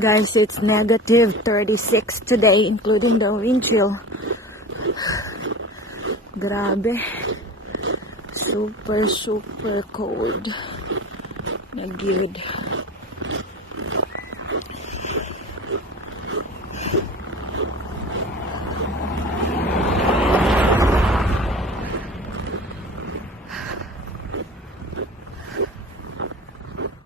Guys, it's negative 36 today, including the wind chill. Grabe. Super cold. Nagyud.